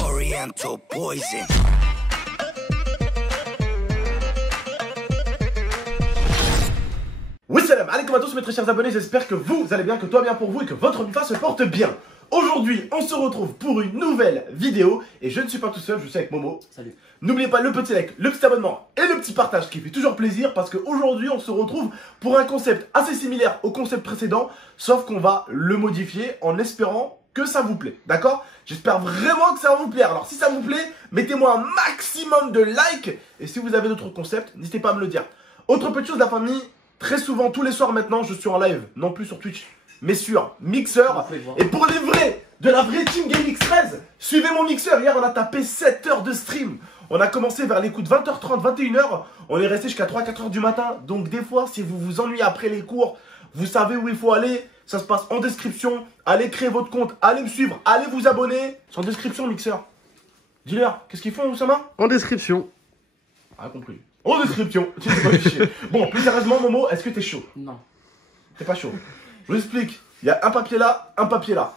Oriental poison. Oui, salam alaikum à tous mes très chers abonnés, j'espère que vous allez bien, que tout va bien pour vous et que votre FIFA se porte bien. Aujourd'hui, on se retrouve pour une nouvelle vidéo et je ne suis pas tout seul, je suis avec Momo. Salut. N'oubliez pas le petit like, le petit abonnement et le petit partage qui fait toujours plaisir parce qu'aujourd'hui on se retrouve pour un concept assez similaire au concept précédent, sauf qu'on va le modifier en espérant que ça vous plaît, d'accord? J'espère vraiment que ça va vous plaire. Alors si ça vous plaît, mettez-moi un maximum de likes et si vous avez d'autres concepts, n'hésitez pas à me le dire. Autre petite chose la famille, très souvent tous les soirs maintenant je suis en live, non plus sur Twitch, mais sur Mixer. Et pour les vrais, de la vraie Team Game X13, suivez mon Mixer. Hier on a tapé 7 heures de stream. On a commencé vers les coups de 20h30, 21h. On est resté jusqu'à 3-4h du matin. Donc des fois, si vous vous ennuyez après les cours, vous savez où il faut aller. Ça se passe en description. Allez créer votre compte, allez me suivre, allez vous abonner. C'est en description Mixer. Dis-leur, qu'est-ce qu'ils font Oussama? En description. Ah, compris. En description. Tu sais pas ficher. Bon, plus sérieusement Momo, est-ce que t'es chaud? Non. T'es pas chaud. Je vous explique. Il y a un papier là, un papier là.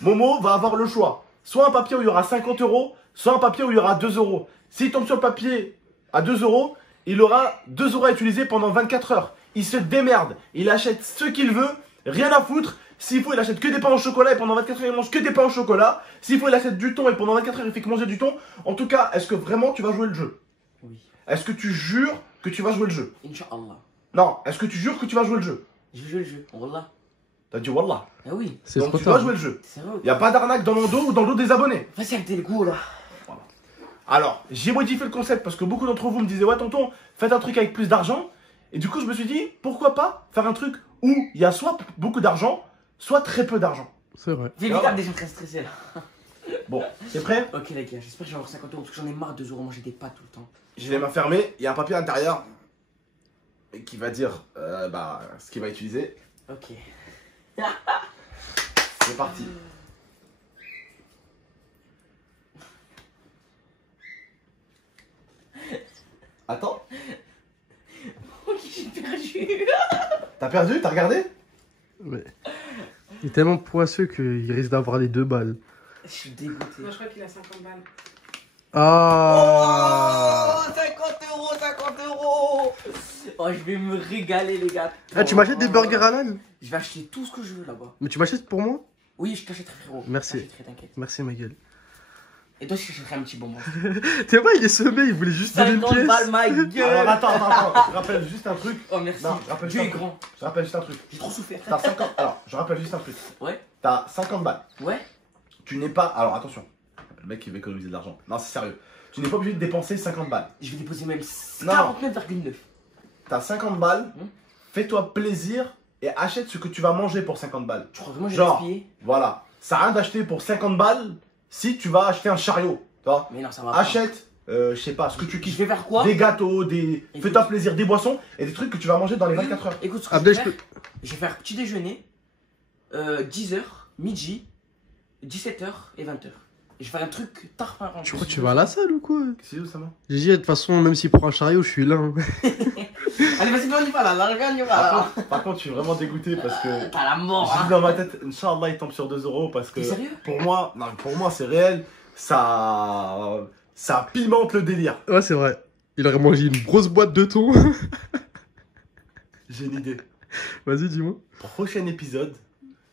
Momo va avoir le choix. Soit un papier où il y aura 50 €, soit un papier où il y aura 2 €. S'il tombe sur le papier à 2 €, il aura 2 € à utiliser pendant 24 heures. Il se démerde. Il achète ce qu'il veut, rien à foutre. S'il faut, il achète que des pains au chocolat et pendant 24 heures, il mange que des pains au chocolat. S'il faut, il achète du thon et pendant 24 heures, il fait que manger du thon. En tout cas, est-ce que vraiment tu vas jouer le jeu? Oui. Est-ce que tu jures que tu vas jouer le jeu? Inch'Allah. Non, est-ce que tu jures que tu vas jouer le jeu? Je vais jouer le jeu. Wallah. T'as dit Wallah. Ah oui. C'est Donc trop tu tard. vas jouer le jeu. C'est vrai. Il n'y a pas d'arnaque dans mon dos ou dans le dos des abonnés. Vas-y, avec tes goûts là. Alors, j'ai modifié le concept parce que beaucoup d'entre vous me disaient ouais tonton, faites un truc avec plus d'argent. Et du coup, je me suis dit, pourquoi pas faire un truc où il y a soit beaucoup d'argent, soit très peu d'argent. C'est vrai. J'ai Ah. déjà très stressé là. Bon, t'es prêt? Ok les gars, j'espère que je vais avoir 50 € parce que j'en ai marre de manger des pâtes tout le temps. J'ai les mains fermées, il y a un papier à l'intérieur qui va dire ce qu'il va utiliser. Ok. C'est parti. Attends, Ok, j'ai perdu. t'as perdu? T'as regardé? Mais... Il est tellement poisseux qu'il risque d'avoir les 2 balles. Je suis dégoûté. Moi, je crois qu'il a 50 balles. Ah. Oh, 50 €, 50 €. Oh, je vais me régaler les gars. Ah, tu m'achètes des burgers halal? Je vais acheter tout ce que je veux là-bas. Mais tu m'achètes pour moi? Oui, je t'achèterai frérot. Merci. Je t'achèterai, t'inquiète. Merci ma gueule. Et toi, je t'achèterai un petit bonbon. T'es pas, il est semé, il voulait juste donner une 50 pièce. balles, ma Alors gueule. attends, je rappelle juste un truc. Oh, merci. Non, je rappelle Dieu juste est un truc. grand. Je rappelle juste un truc. J'ai trop souffert. T'as 50. Alors, je rappelle juste un truc. Ouais. T'as 50 balles. Ouais. Tu n'es pas. Alors attention. Le mec qui veut économiser de l'argent. Non, c'est sérieux. Tu n'es pas obligé de dépenser 50 balles. Je vais déposer même Non. 49,9. T'as 50 balles. Hmm. Fais-toi plaisir et achète ce que tu vas manger pour 50 balles. Tu crois vraiment que j'ai Genre, gaspillé? voilà. Ça sert à rien d'acheter pour 50 balles si tu vas acheter un chariot. Tu vois. Mais non, ça va pas. Achète, je sais pas, ce que tu Je kiffes. vais faire quoi? Des gâteaux, des. Écoute. Fais-toi plaisir, des boissons et des trucs que tu vas manger dans les 24 heures. Écoute, ce que Abdel, je vais je faire, je vais faire petit déjeuner, 10h, midi, 17h et 20h. Et je vais faire un truc tard par an. Tu crois que tu vas à la salle ou quoi? C'est où ça va? J'ai dit, de toute façon, même s'il prend un chariot, je suis là. hein. Allez, vas-y, on y va là, là, on y va là. Par contre, je suis vraiment dégoûté parce que. T'as la mort, J'ai hein. dit dans ma tête, Inch'Allah, il tombe sur 2 € parce que. T'es sérieux? Pour moi, non, pour moi, c'est réel. Ça pimente le délire. Ouais, c'est vrai. Il aurait mangé une grosse boîte de thon. J'ai une idée. Vas-y, dis-moi. Prochain épisode,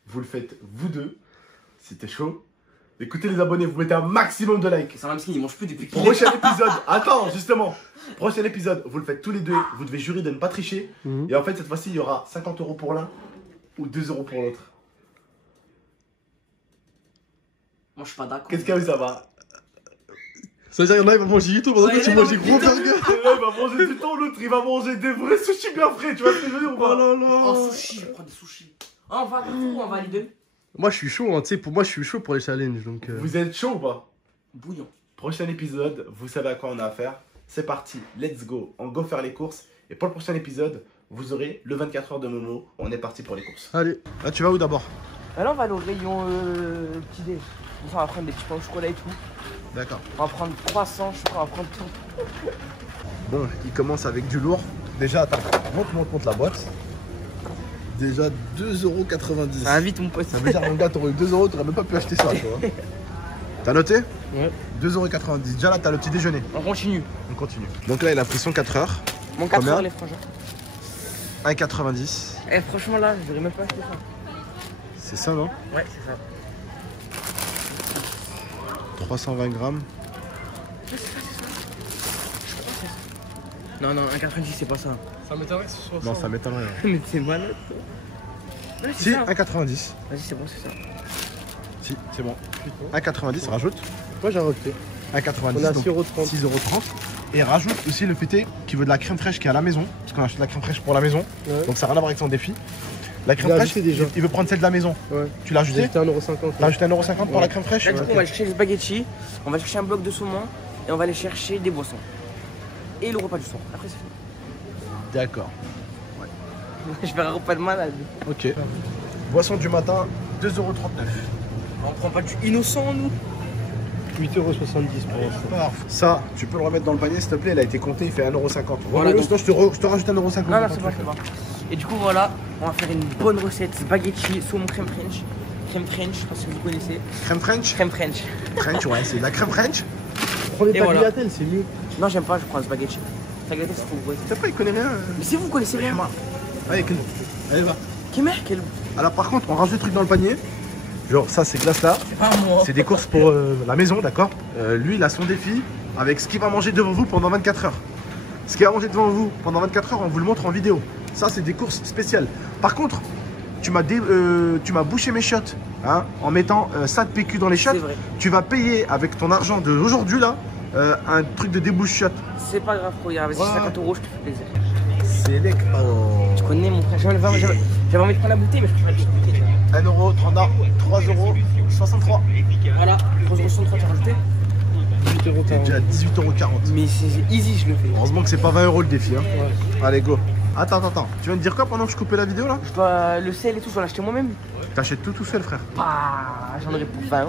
vous le faites vous deux. C'était chaud. Écoutez les abonnés, vous mettez un maximum de likes. Ça m'a il mange plus depuis qu'il est. Prochain épisode, attends, justement. Prochain épisode, vous le faites tous les deux. Vous devez jurer de ne pas tricher. Mhm. Et en fait, cette fois-ci, il y aura 50 € pour l'un ou 2 € pour l'autre. Moi, je suis pas d'accord. Qu'est-ce qu'il y a eu, ça va? Ça veut dire, il y en a, il va manger du thon pendant Ouais, que tu il manges va des gros manger du burgers. Il va manger du thon, l'autre il va manger des vrais sushis bien frais, tu vois ce que je veux dire ou Oh pas? là là. Oh, sushi, je vais prendre des sushis. Oh, on va à Carrefour ou on va à Lidl? Moi, je suis chaud, hein. Tu sais, pour moi, je suis chaud pour les challenges. Donc, Vous êtes chaud ou pas? Bouillon. Prochain épisode, vous savez à quoi on a affaire. C'est parti, let's go, on go faire les courses. Et pour le prochain épisode, vous aurez le 24 heures de Momo. On est parti pour les courses. Allez. Là, tu vas où d'abord? Alors, on va aller au rayon petit déj. Comme ça, on va prendre des petits pains au chocolat et tout. D'accord. On va prendre croissant, je crois, on va prendre tout. Bon, il commence avec du lourd. Déjà, attends, monte la boîte. Déjà 2,90 €. Ça invite mon pote. Ça veut dire, mon gars, t'aurais eu 2 €, t'aurais même pas pu acheter ça, tu vois. T'as noté? Ouais. 2,90€. Déjà là, t'as le petit déjeuner. On continue. On continue. Donc là, il a pris son 4 heures. Mon 4 Combien heures, les frangins. 1,90€. Eh, franchement, là, je devrais même pas acheter ça. C'est ça, non? Ouais, c'est ça. 320 grammes. Non, non, 1,90, c'est pas ça. Ça m'étonnerait que ce soit Non, ça. ça m'étonnerait. Mais c'est malade. Ouais, c'est Si, ça. 1,90€. Vas-y, c'est bon, c'est ça. Si, c'est bon. 1,90€, rajoute. Moi j'ai rajouté. 1,90€. On a donc 6,30€. 6,30€. Et rajoute aussi le fait qui veut de la crème fraîche qui est à la maison. Parce qu'on a acheté de la crème fraîche pour la maison. Ouais. Donc ça n'a rien à voir avec son défi. La crème Il l'a fraîche, ajouté déjà. il veut prendre celle de la maison. Ouais. Tu l'as J'ai ajouté? ajouté 1,50€. T'as ajouté 1,50€ pour Ouais. la crème fraîche? Là, du coup, Ok. on va aller chercher les spaghettis, on va chercher un bloc de saumon et on va aller chercher des boissons. Et le repas du soir. Après, c'est fini. D'accord. Je vais un repas de malade. Ok. Boisson du matin, 2,39€. On prend pas du innocent, nous. 8,70€ pour l'instant. Ça, tu peux le remettre dans le panier s'il te plaît, il a été compté, il fait 1,50€. Voilà, Sinon, donc- je te rajoute 1,50€. Non, non, c'est bon, c'est bon. Et du coup, voilà, on va faire une bonne recette spaghetti, saumon crème French. Crème French, je sais pas si vous connaissez. Crème French? Crème French. French, ouais, c'est de la crème French. Prenez Et pas voilà. tagliatelle, c'est mieux. Non, j'aime pas, je prends un spaghetti. Spaghetti, c'est trop gros. C'est pas, il connaît rien. Mais si vous connaissez rien. Allez, allez, va. Quel. Alors, par contre, on rajoute des trucs dans le panier. Genre, ça, c'est glace là. C'est pas moi. C'est des courses pour la maison, d'accord? Lui, il a son défi avec ce qu'il va manger devant vous pendant 24 heures. Ce qu'il va manger devant vous pendant 24 heures, on vous le montre en vidéo. Ça, c'est des courses spéciales. Par contre, tu m'as bouché mes shots hein, en mettant ça de PQ dans les shots. C'est vrai. Tu vas payer avec ton argent d'aujourd'hui là un truc de débouche shot. C'est pas grave, regarde, vas-y, Ouais. 50€, je te fais plaisir. C'est les... Oh. Tu connais mon frère, j'avais envie de prendre la bouteille, mais je préfère acheter la bouteille. 1€, 3€, 3,63€. Voilà, 3,63€, tu as rajouté. 8,40€. T'es déjà à 18,40€. Mais c'est easy, je le fais. Heureusement que c'est pas 20€ le défi. Hein. Ouais. Allez, go. Attends. Tu viens de dire quoi pendant que je coupais la vidéo là? Je dois le sel et tout, je dois l'acheter moi-même. T'achètes tout seul, frère. Bah, j'en aurais pour 20€.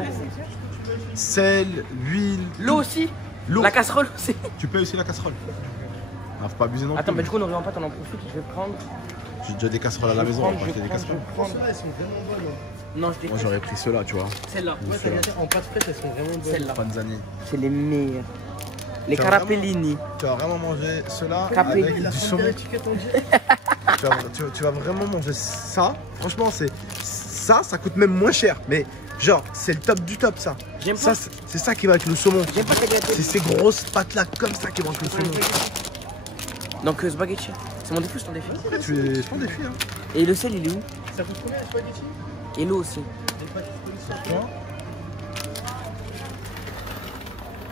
Sel, huile. L'eau aussi. L'eau. La casserole aussi. Tu payes aussi la casserole. Ah, faut pas abuser non Attends, plus. bah du coup, on n'aurait pas, t'en en profites, je vais prendre. J'ai déjà des casseroles à la maison, on va acheter des casseroles. Celles-là, elles sont vraiment bonnes. Non, je Moi déconne. j'aurais pris ceux-là, tu vois. Celle-là. Ouais, tagliatelle en pâte fraîche, elles sont vraiment bonnes. Celle-là. Panzani. C'est les meilleurs. Les Tu as carapellini. Tu vas vraiment manger ceux-là Capelli. avec La du forme saumon. de l'étiquette, on dit. Tu vas vraiment manger ça. Franchement, ça coûte même moins cher. Mais genre, c'est le top du top ça. J'aime Ça, pas. c'est ça qui va avec le saumon. J'aime pas tagliatelle. C'est ces grosses pâtes là comme ça qui vont avec le saumon. Donc, spaghetti. C'est mon défi ou c'est ton défi? Tu es ton défi hein. Et le sel, il est où? Ça coûte combien les spaghettis? Et l'eau aussi.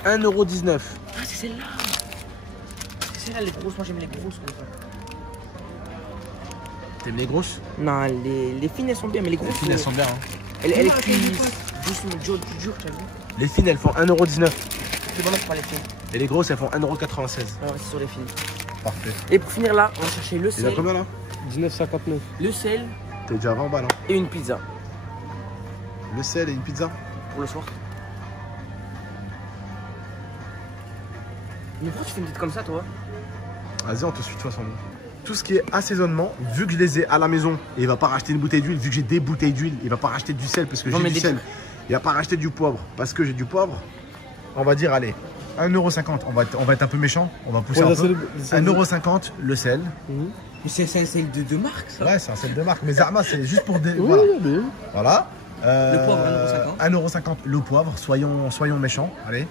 1,19€. Ah, c'est celle-là. C'est celle-là, les grosses. Moi, j'aime les grosses comme ça. T'aimes les grosses? Non, les fines, elles sont bien, mais les grosses. Les fines elles sont bien. Hein. Elle cuisent doucement, dur, t'as vu? Les fines elles font 1,19€. C'est bon, non, je parle les fines. Et les grosses elles font 1,96€. On va rester sur les fines. Parfait. Et pour finir là, on va chercher le Il y a sel, combien là? 19,59€. le sel T'es déjà à 20 balles. Hein. et une pizza Le sel et une pizza. pour le soir. Mais pourquoi tu fais une tête comme ça, toi? Vas-y, on te suit de toute façon. Tout ce qui est assaisonnement, vu que je les ai à la maison, et il va pas racheter une bouteille d'huile, vu que j'ai des bouteilles d'huile, il va pas racheter du sel parce que Non, j'ai mais du des sel. Il va pas racheter du poivre parce que j'ai du poivre. On va dire, allez, 1,50€. On va être un peu méchant, on va pousser un peu. 1,50€ le sel. Mhm. Mais c'est un sel de marque, ça. Ouais, c'est un sel de marque. Mais Zarma, c'est juste pour des. Oui, Voilà. mais... Voilà. Le poivre, 1,50€ le poivre, soyons méchants. Allez.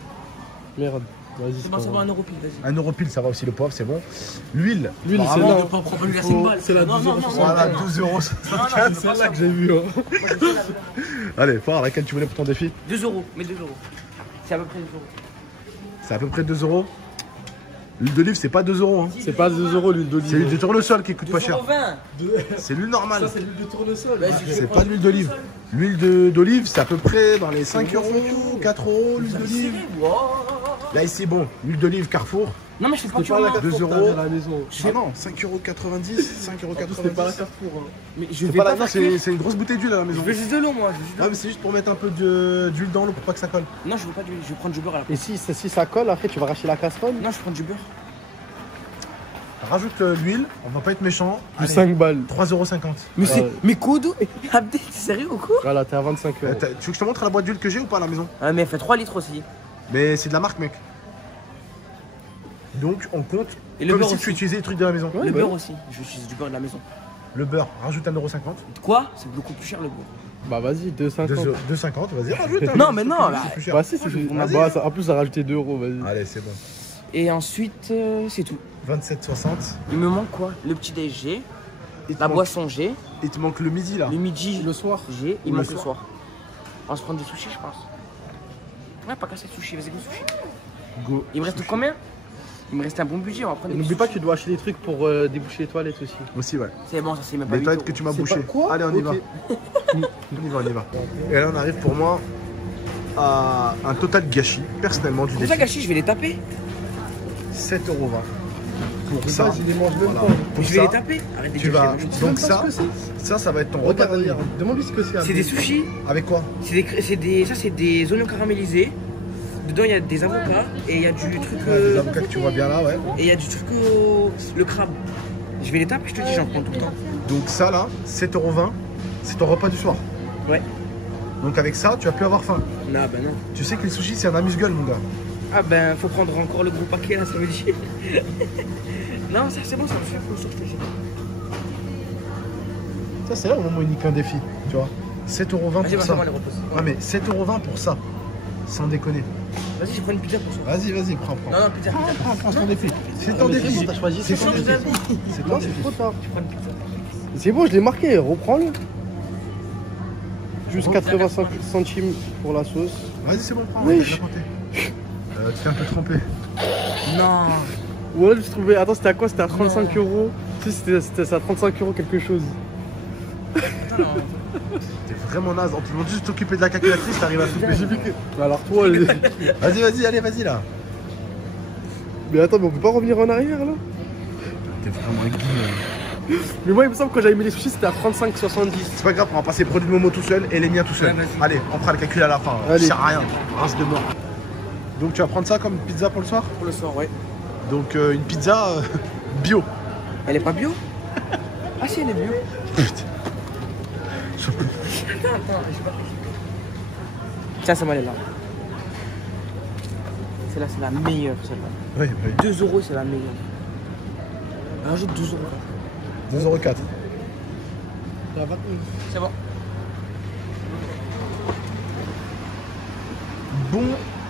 Merde. Vas-y, C'est bon, ça va, 1€ pile, vas-y. 1€ pile, ça va aussi le poivre, c'est bon. L'huile. L'huile, apparemment, c'est là. Prends pas lui la Faut- 5 balles. c'est la Non, non, non, 12,60. Voilà, non, non. 12€. C'est celle-là que j'ai vu. Hein. Allez, faut voir laquelle tu voulais pour ton défi. 2€, mais 2€. C'est à peu près 2€. C'est à peu près 2€. L'huile d'olive, c'est pas 2€. Hein. C'est pas 2€ l'huile C'est l'huile de d'olive. tournesol qui coûte pas cher. 2,20€. C'est l'huile normale. Ça, c'est l'huile de tournesol. Vas-y, C'est pas de l'huile d'olive. L'huile d'olive, c'est à peu près dans les 5€, 4€ l'huile d'olive. Là, ici, bon, l'huile d'olive Carrefour. Non, mais je fais pas C'est que pas la moi. 2 Carrefour que euros. t'avais à la maison. Ah non, 5,90€, C'était pas la 5,90€. Carrefour. Hein. Mais je C'est vais pas pas la non, faire cuire. c'est une grosse bouteille d'huile à la Je maison. veux juste de l'eau, moi. Je veux juste de Ouais, l'eau. mais c'est juste pour mettre un peu d'huile dans l'eau pour pas que ça colle. Non, je veux pas d'huile. Je vais prendre du beurre à la Et place. si ça colle, après tu vas racheter la casserole. Non, je prends du beurre. Rajoute l'huile, on va pas être méchant. Plus Allez, 5 balles. 3,50 €. Mais c'est. Ouais. Mais Kodo Abdel, t'es sérieux ou quoi? Voilà, t'es à 25 €. Tu veux que je te montre la boîte d'huile que j'ai ou pas à la maison? Ah, mais elle fait 3 litres aussi. Mais c'est de la marque, mec. Donc on compte Et le comme beurre si aussi. tu utilisais les trucs de la maison. Ouais, Le bah beurre ouais. aussi. Je utilise du beurre de la maison. Le beurre, rajoute 1,50 €. Quoi? C'est beaucoup plus cher le beurre. Bah vas-y, 2,50 €. 2,50 €, vas-y, rajoute. hein. Non, mais non, C'est là. plus cher. Bah si, c'est Vas-y. bah, ça- en plus, ça a rajouté 2 €, vas-y. Allez, c'est bon. Et ensuite, c'est tout. 27,60 €. Il me manque quoi? Le petit déj G, Il te la manque- boisson G, Il te manque le midi là. le midi Le soir. G, il Ou manque le le soir. On va se prendre des sushis, je pense. Ouais, pas casser de sushis, vas-y, go sushi. Go. Il me reste combien? Il me reste un bon budget, on va prendre Et des n'oublie pas que sushis. tu dois acheter des trucs pour déboucher les toilettes aussi. Aussi, ouais. C'est bon, ça c'est même pas Les 8 toilettes euros. que tu m'as C'est bouché. pas quoi? Allez, on y Ok. va. On y va, on y va. Et là, on arrive pour moi à un total gâchis, personnellement, du Pour ça, défi. gâchis, je vais les taper. 7,20 € pour Mais ça. vas-y, les mange même Voilà. pas. Pour Je vais les ça, taper. Arrête de tu dire vas- que je les mange. Tu sais même Donc pas ça, ce que c'est. ça va être ton repas Regarde, d'avenir. regarde. Demande-lui ce que c'est. C'est des sushis, Avec quoi? ça c'est des oignons caramélisés. Dedans, il y a des avocats et il y a du truc. Ouais, des avocats que tu vois bien là, ouais. Et il y a du truc le crabe. Je vais les taper, je te dis, j'en prends tout le temps. Donc ça là, 7,20 €, c'est ton repas du soir. Ouais. Donc avec ça, tu vas plus avoir faim. Non, ben non. Tu sais que les sushis, c'est un amuse-gueule, mon gars. Ah ben, faut prendre encore le gros paquet là, ça me dit. Non, ça c'est bon, ça me fait un peu sortir. Ça, c'est là au moment où il nique un défi, tu vois. 7,20 € Vas-y, pour c'est ça. bon, les repose. Ouais, mais 7,20 € pour ça. Sans déconner. Vas-y, je prends une pizza pour ça. Vas-y, vas-y, prends. Non, non, pizza. Prends ton défi. C'est ton mais défi. c'est bon, t'as choisi, C'est c'est ton bon, défi. je l'avais. C'est ton Non, c'est défi. trop tard. Je prends une pizza. C'est bon, je l'ai marqué, reprends-le. Juste Bon, 85 centimes pour la sauce. Vas-y, c'est bon, prends. Oui. on va compter. Tu t'es un peu trompé. Non. Ouais, je trouvais. Attends, c'était à quoi? C'était à 35 €. Tu sais, c'était à 35 € quelque chose. Attends, T'es vraiment naze. On peut juste t'occuper de la calculatrice, t'arrives à flipper. Mais j'ai vu que. Alors toi, Vas-y, vas-y, allez, vas-y là. mais attends, mais on peut pas revenir en arrière là? T'es vraiment aiguille. Mais moi, il me semble que quand j'avais mis les sushis, c'était à 35,70. C'est pas grave, on va passer les produits de Momo tout seul et les miens tout seul. Ouais, vas-y. Allez, on fera le calcul à la fin. Allez. Ça sert à rien. Race de mort. Donc tu vas prendre ça comme pizza pour le soir? pour le soir, ouais. Donc une pizza bio. Elle est pas bio? Ah si, elle est bio. Putain. Attends, je sais pas. Tiens, ça m'allait là. Celle-là, c'est la meilleure, celle-là. Oui, oui. 2 €, c'est la meilleure. Rajoute 12 €. 2,04 €. C'est bon. Bon,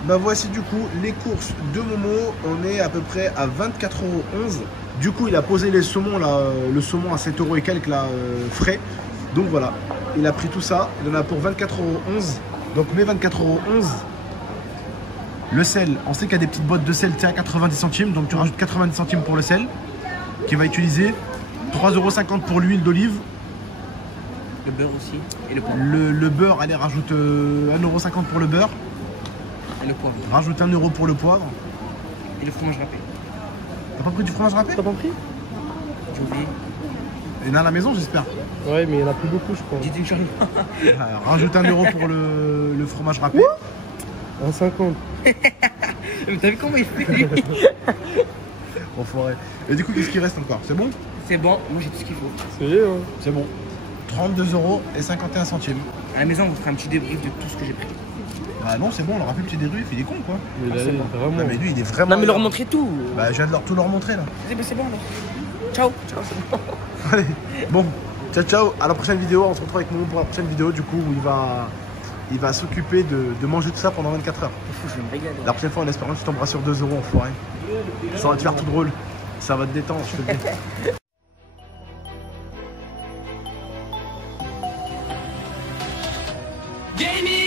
bah voici du coup les courses de Momo. On est à peu près à 24,11 €. Du coup, il a posé les saumons là, le saumon à 7 € et quelques là, frais. Donc voilà, il a pris tout ça. Il en a pour 24,11 €. Donc mes 24,11 €. Le sel, on sait qu'il y a des petites boîtes de sel à 90 centimes. Donc tu rajoutes 90 centimes pour le sel qu'il va utiliser. 3,50 € pour l'huile d'olive. Le beurre aussi. Et le poivre. Le beurre, allez, rajoute 1,50 € pour le beurre. Et le poivre. Rajoute 1 € pour le poivre. Et le fromage râpé. T'as pas pris du fromage râpé? T'as pas pris? J'ai oublié. Il y en a à la maison, j'espère. Ouais, mais il y en a plus beaucoup, je crois. Dites une chose. Rajoute 1 € pour le fromage râpé. 1,50. Mais t'as vu comment il fait lui? Enfoiré. Et du coup, qu'est-ce qui reste encore? C'est bon? C'est bon, moi j'ai tout ce qu'il faut. C'est vrai, hein. C'est bon. 32,51 €. À la maison, on vous fera un petit débrief de tout ce que j'ai pris. Bah non, c'est bon, on aura fait le petit débrief, il est con quoi. Mais là, vraiment. Non mais lui, il est vraiment... Non, mais leur montrer tout. Bah je viens de tout leur montrer là. Vas-y, bah, c'est bon alors. Ciao. Ciao, c'est bon. Allez, bon, ciao ciao, à la prochaine vidéo, on se retrouve avec Momo pour la prochaine vidéo du coup où il va s'occuper de manger tout ça pendant 24 heures. Je vais me régaler. La prochaine fois en espérant que tu tomberas sur 2 € enfoiré. Ça va te faire tout drôle, ça va te détendre, je te le dis. Gaming